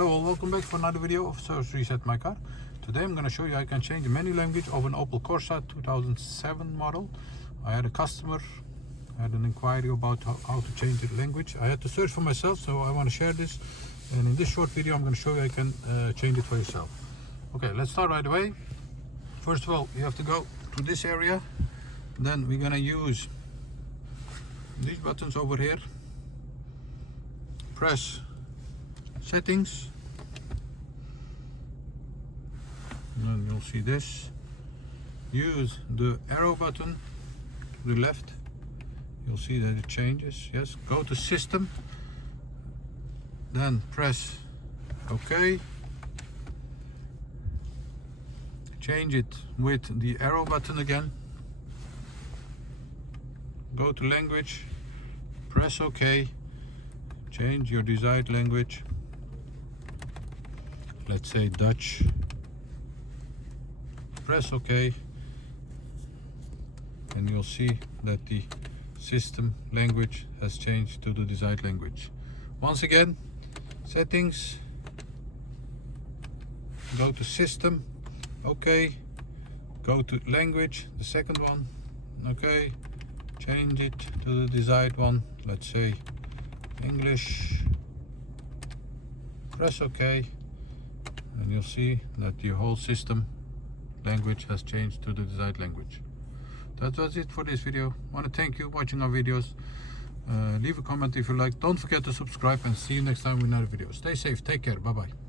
Hello all, welcome back for another video of Service Reset My Car. Today I'm going to show you how I can change the menu language of an Opel Corsa 2007 model. I had a customer, had an inquiry about how to change the language. I had to search for myself, so I want to share this. And in this short video I'm going to show you how you can change it for yourself. Okay, let's start right away. First of all, you have to go to this area. Then we're going to use these buttons over here. Press settings, and then you'll see this. Use the arrow button to the left, you'll see that it changes. Yes, go to system, then press OK. Change it with the arrow button again. Go to language, press OK. Change your desired language. Let's say Dutch. Press OK. And you'll see that the system language has changed to the desired language. Once again, settings. Go to system. OK. Go to language, the second one. OK. Change it to the desired one. Let's say English. Press OK, and you'll see that the whole system language has changed to the desired language. That was it for this video. I want to thank you for watching our videos. Leave a comment if you like. Don't forget to subscribe, and see you next time with another video. Stay safe, take care, bye bye.